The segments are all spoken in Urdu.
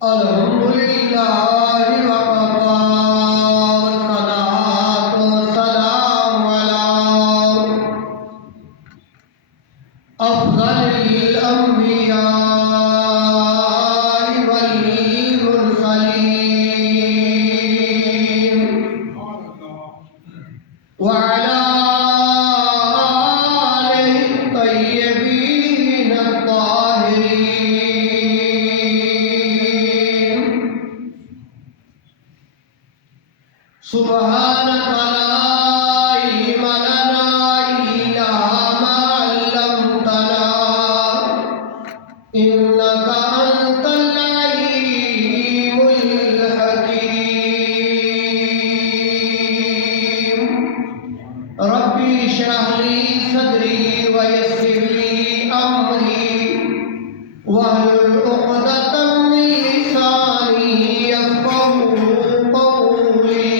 الحمدللہ وقفا والصلاة والسلام علی افضل الانبیاء والمرسلین وعلى آلہ الطیبین الطاہرین سبحانک لا علم لنا الا ما علمتنا انک انت العلیم الحکیم ربی اشرح لی صدری ویسر لی امری واحلل عقدۃ من لسانی یفقهوا قولی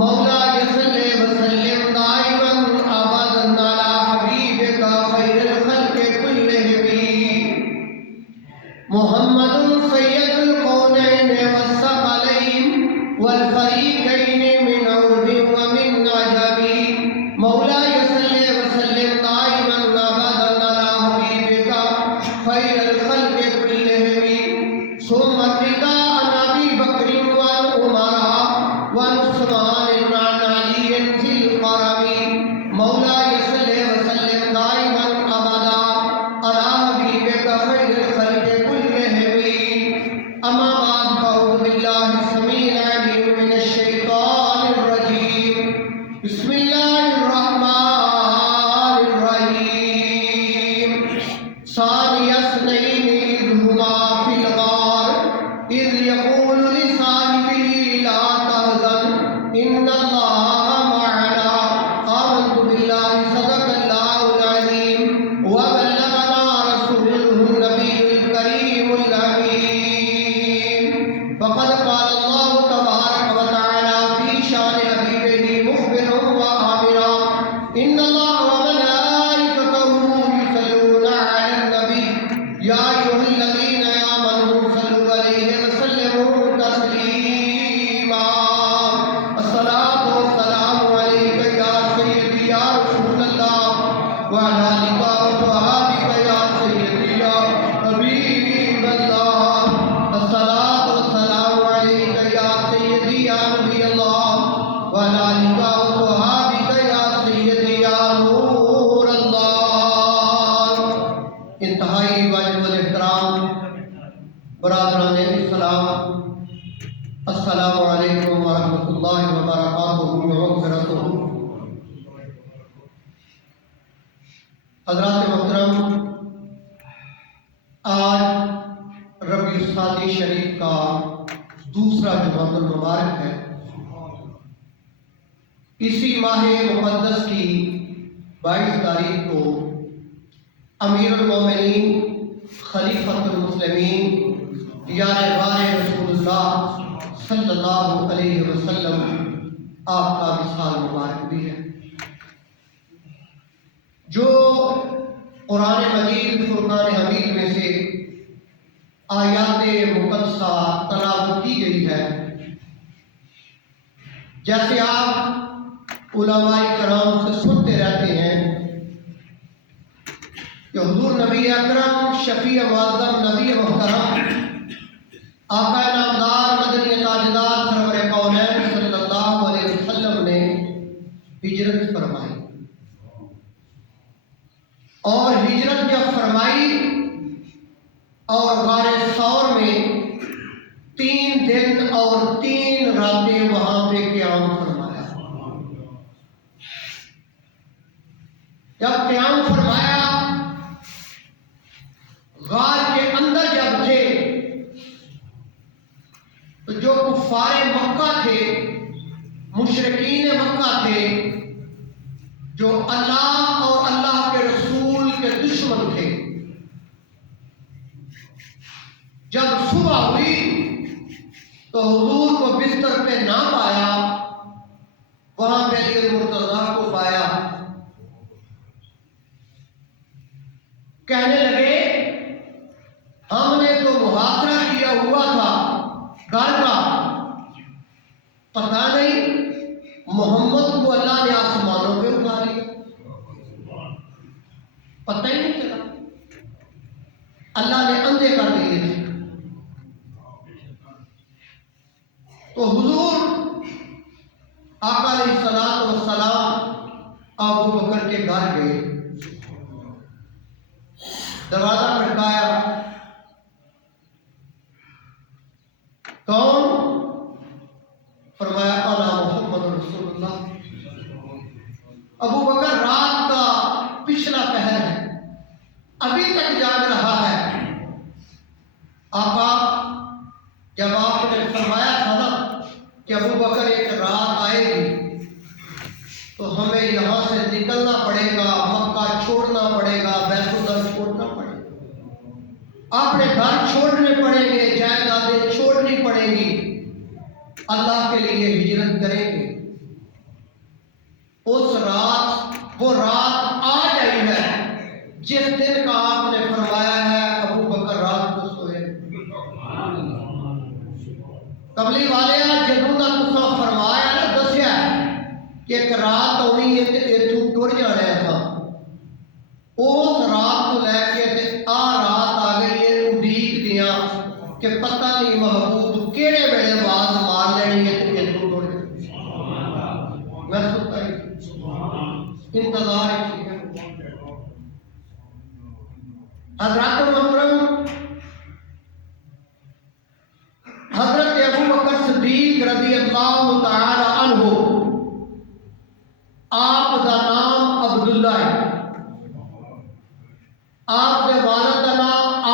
مولاي صل وسلم دائما ابدا على حبيبك خير الخلق كلهم محمد سيد الكونين والثقلين والفريقين من عرب ومن عجم مولاي صل وسلم دائما ابدا على حبيبك خير الخلق كلهم ثم الرضا عن ابي بكر والامراء وعثمان عن علي في القرم مولاي صل وسلم دائما ابدا على حبيبك خير الخلق كلهم اما بعد فاعوذ بالله السميع العليم من الشيطان الرجيم بسم الله الرحمن الرحيم ثاني اثنين إذ هما في الغار إذ يقول لصاحبه لا تحزن إن الله معنا آمنت بالله صدق الله العظيم وبلغنا رسوله النبي الكريم الأمين فقد قال الله تبارك وتعالى في شان حبيبه مخبرا وآمرا إن الله وملائكته يصلون على النبي يا أيها الذين آمنوا صلوا عليه وسلموا تسليما الصلاة والسلام عليك يا سيدي يا رسول الله وعلى آلك وصحبك يا سيدي يا حبيب الله الصلاة والسلام عليك يا سيدي يا نبي الله وعلى آلك وصحبك يا سيدي يا نور الله انتہائی واجب الاحترام برادران اسلام السلام علیکم ورحمۃ اللہ وبرکاتہ ومغفرتہ حضرات محترم آج ربیع الثانی شریف کا دوسرا جمعۃ المبارک ہے اسی ماہ مقدس کی 22 تاریخ کو امیر المومنین خلیفۃ المسلمین یار غار رسول اللہ صلی اللہ علیہ وسلم آپ کا وصال مبارک بھی ہے جو قرآن مجید فرقان حمید میں سے آیات مقدسہ تلاوت کی گئی ہے جیسے آپ علماء کرام سے سنتے رہتے ہیں کہ حضور نبی اکرم شفیع معظم نبی محترم آقا نامدار مدنی تاجدار سرور کونین صلی اللہ علیہ وسلم نے ہجرت فرمائی اور ہجرت جب فرمائی اور غار ثور میں 3 دن اور 3 راتیں وہاں پہ قیام فرمایا جب قیام فرمایا غار کے اندر جب تھے تو جو کفار مکہ تھے مشرکین مکہ تھے جو اللہ اور اللہ کے رسول کے دشمن تھے جب صبح ہوئی تو حضور کو بستر پہ نہ پایا وہاں پہ علی المرتضیٰ کو پایا کہنے لگے ہم نے تو محاصرہ کیا ہوا تھا گھر کا، پتہ نہیں محمد کو اللہ نے آسمانوں پہ اٹھا لیا، پتہ ہی نہیں چلا، اللہ نے اندھے کر دیے تھے۔ تو حضور آقا علیہ الصلوۃ والسلام ابو بکر کے گھر گئے، دروازہ کھٹکایا، کون؟ فرمایا انا محمد رسول اللہ۔ ابو بکر رات کا پچھلا پہر ہے، ابھی تک جاگ رہا ہے۔ آقا جب آپ نے فرمایا تھا نا کہ ابو بکر ایک رات آئے گی تو ہمیں یہاں سے نکلنا پڑے گا، مکہ چھوڑنا پڑے گا، بیت اللہ چھوڑنا پڑے گا، اپنے گھر چھوڑنے پڑیں گے، جائیدادیں چھوڑنی پڑیں گی، اللہ کے لیے ہجرت کریں گے۔ اس رات، وہ رات آ گئی ہے جس دن کا آپ نے فرمایا ہے ابو بکر رات کو سوئے۔ کملی والے جدوں کا تسا فرمایا نا، دسیا کہ ایک رات آنی ہے تے اتوں ٹر جانا تھا، اس رات کو لے کے تے آ رات آ گئی ہے اڈیک دیاں کہ پتہ نہیں محبوب کیڑے ویلے آواز مار لینی ہے تے اتوں ٹر جانا۔ میں ستا ہی انتظار ہی حضرات محترم، حضرت ابو بکر صدیق رضی اللہ تعالی عنہ، آپ دا نام عبداللہ ہے، آپ کے والد دا نام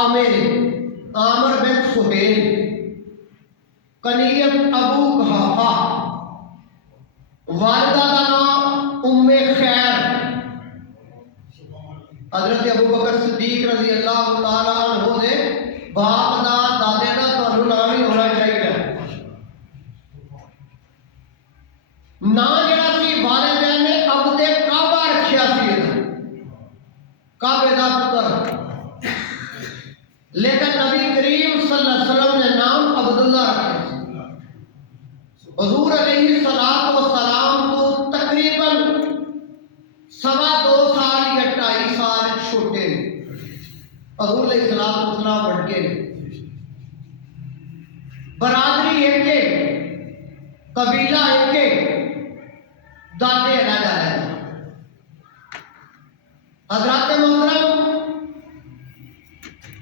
عامر بن سہیل، کنیت ابو قحافہ، والدہ کا نام ام خیر۔ حضرت ابو بکر صدیق رضی اللہ تعالی عنہ دے باپ دا دادے دا تانوں نام ہی ہونا چاہیے، نام جڑا سی والدین نے عبد کعبہ رکھیا سی، کعبے دا پتر، لیکن نبی کریم صلی اللہ علیہ وسلم نے نام عبداللہ رکھا۔ حضور علیہ الصلوۃ والسلام کو تقریباً 2.25 سال یا 2.5 سال چھوٹے، حضور علیہ الصلوۃ والسلام بڑھے، برادری ایک ہے، قبیلہ ایک ہے، دادے علیحدہ علیحدہ۔ حضرات محترم،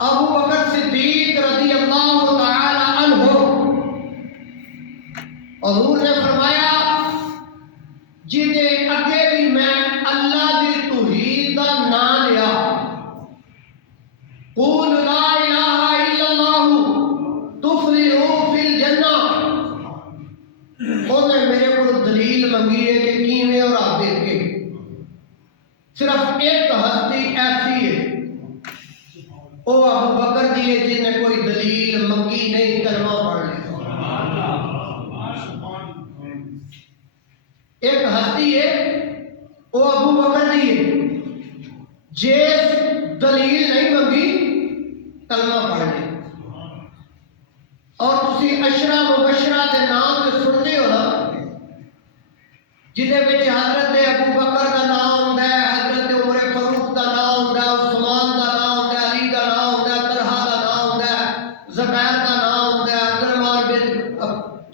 ابو بکر صدیق رضی اللہ تعالی عنہ، حضور نے فرمایا جنہیں اگے بھی میں اللہ دی توحید دا نام لیا، قول لا الہ الا اللہ تفلحوا فی الجنہ، انہیں میرے کو دلیل منگی ہے کہ کیویں، اور آپ دیکھ کے صرف ایک ہستی ایسی ہے وہ ابو بکر جی ہے جن نے کوئی دلیل منگی نہیں، کلمہ پڑھ لیا۔ ایک ہستی ہے وہ ابو بکر جی ہے جس دلیل نہیں منگی، کلمہ پڑھ لیا۔ اور تسی عشرہ مبشرہ دے نام تے سنتے ہو نا، جہدے وچ حضرت ابو بکر دا نام ہوندا ہے، حضرت عمر فاروق دا نام ہوندا ہے، عثمان دا نام ہوندا ہے، علی دا نام ہوندا ہے، طلحہ دا نام ہوندا ہے، زبیر دا نام ہوندا ہے، عبدالرحمن بن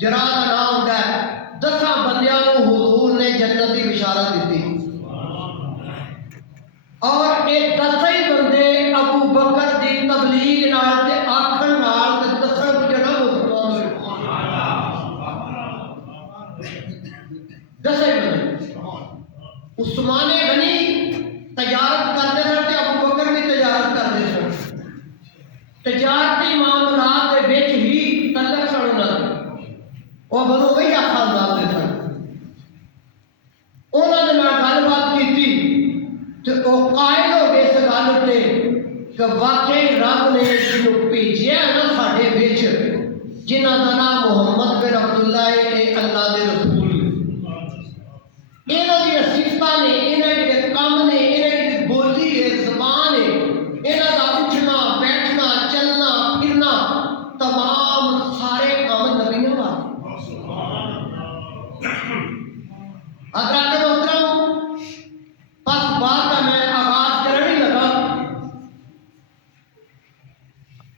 جراح دا نام ہوندا ہے، 10 بندیاں نوں حضور نے جنت دی بشارت دیتی، اور یہ 10 ہی بندے ابو بکر دی تبلیغ نال تے آکھن نال تے دسن جڑا عثمان غنی تجارت کرتے سن تے ابو بکر بھی تجارت کرتے سن، تجارتی معاملات کے وچ ہی تعلق سن انہاں دے، وہ بنو وہی خاندان دے سن، انہاں دے نال گل بات کیتی تے وہ قائل ہو گئے اس گل تے کہ واقعی رب نے جنوں بھیجیا نا ساڈے وچ، جنہاں دا نام محمد بن عبداللہ ہے، اللہ دے رسول، انہاں دی صفتاں نے، انہاں دے کام نے، انہاں دی بولی ہے، زبان ہے،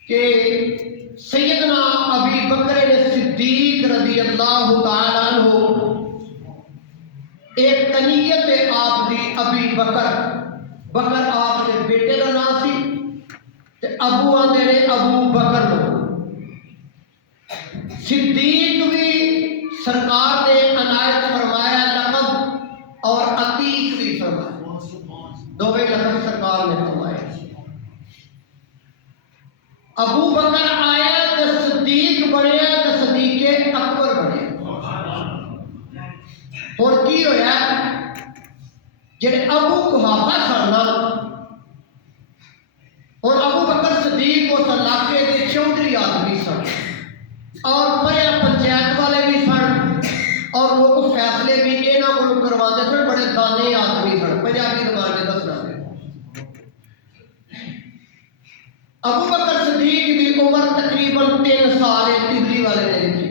کہ سیدنا ابی بکر صدیق رضی اللہ تعالیٰ عنہ ایک کنیت آپ دی ابی بکر بکر آپ کے بیٹے کا نام سی تے ابو آندے نے ابو بکر نو صدیق بھی سرکار نے عنایت فرمایا لقب اور عتیق بھی فرمایا دونوں لقب سرکار نے فرمایا ابو بکر آیا تو صدیق بنیا تو صدیق اکبر بنیا اور کی ہویا جڑے ابو قحافہ سننا اور ابو بکر صدیق اس علاقے کے چودھری آدمی سن اور بڑے پنچایت والے بھی سن اور وہ فیصلے بھی یہاں کو کرواتے سن بڑے دانے آدمی سن پنجابی زبان میں دسنا ابو بکر صدیق کی عمر تقریباً 3 سال ہے تبری والے نے لکھی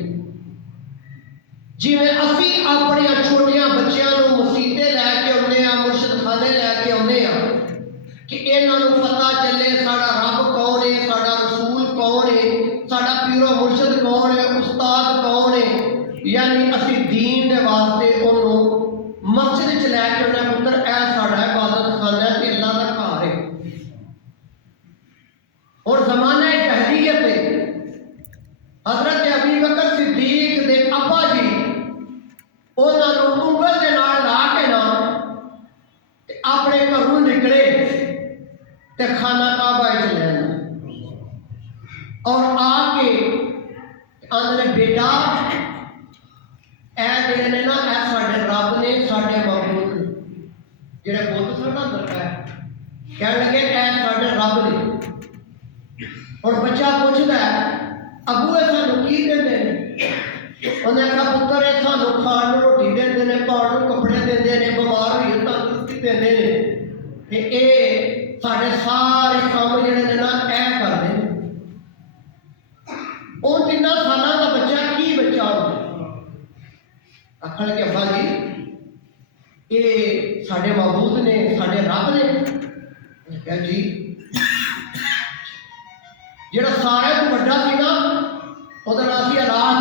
جی میں اسی اپنے چھوٹیاں بچیاں نو مسیطے لے کے آنے ہاں مرشد خانے لے کے آنے ہاں کہ انہاں نو پتہ چلے ساڈا رب کون ہے ساڈا رسول کون ہے ساڈا پیر و مرشد کون ہے استاد کون ہے یعنی اسی دین دے واسطے انہوں مسجد چ لے کے انہیں پتر اے ساڈا عبادت خانہ ہے تے اللہ دا گھر ہے اور زمانہ جاہلیت ہے حضرت ابی بکر صدیق دے ابا جی انہاں نوں انگل دے نال لا کے نا تے اپنے گھروں نکلے تے خانہ کعبہ وچ لین اور آ کے آندے بیٹا اے جڑے نے نا اے ساڈے رب نے ساڈے معبود جڑے بت سن نا درکا کہن لگے اے ساڈے رب نے اور بچہ پوچھتا ہے ابو اے سانو کی دیندے نے انہیں کہا پتر اے سانو کھان نوں روٹی دیندے نے پاؤن نوں کپڑے دیندے نے بیمار ہوئی تندرستی دیندے نے تے اے ساڈے سارے کام جڑے نے نا اے کردے نے او 3 سالاں دا بچہ کی بچہ ہوندا آکھن لگے ابا جی اے ساڈے معبود نے ساڈے رب نے کہا جی جڑا سارے تو بڑا سی نا وہ نام سی اللہ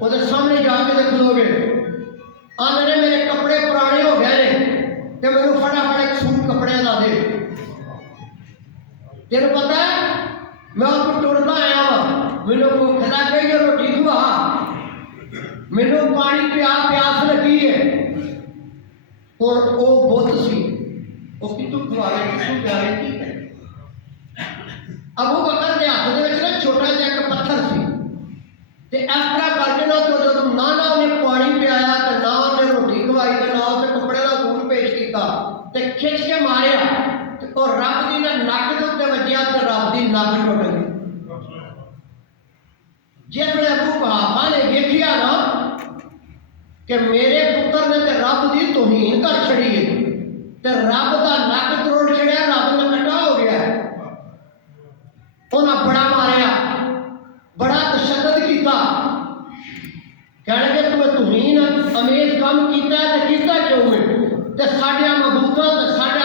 وہ سامنے جا کے دیکھ لو گے آنے میرے کپڑے پرانے ہو گئے نے تے میرے فٹافٹ ایک سوٹ کپڑے لا دے تیرے پتہ ہے میں آپ کو ٹرتا آیا ہوا میرے کو کھلا کے یہ روٹی کھوا میرے پانی پیاس لگی ہے اور وہ بت سی وہ کتوں کھوا رہے کتوں پیارے کی ہے ابو بکر دے ہاتھ دے وچ نا چھوٹا جہا ایک پتھر سی تے اس طرح کر کے نا جدوں نہ انہیں پانی پیا تے نہ انہیں روٹی کھوائی تے نہ اسے کپڑے دا سوٹ پیش کیتا تے کھچ کے ماریا تے او رب دی نے نک دے اوتے وجیا تے رب دی نک ٹوٹ گئی جس ویلے ابو قحافہ نے ویکھیا نا کہ میرے پتر نے تے رب دی توہین کر چھڑی ہے تے رب دا نک توڑ چھڑیا رب دا کٹا ہو گیا ہے انہاں بڑا ماریا بڑا تشدد کیتا کہنے کہ تمہیں توہین امیز کام کیتا ہے تے کیتا کیوں ہے تے ساڈے معبوداں تے ساڈے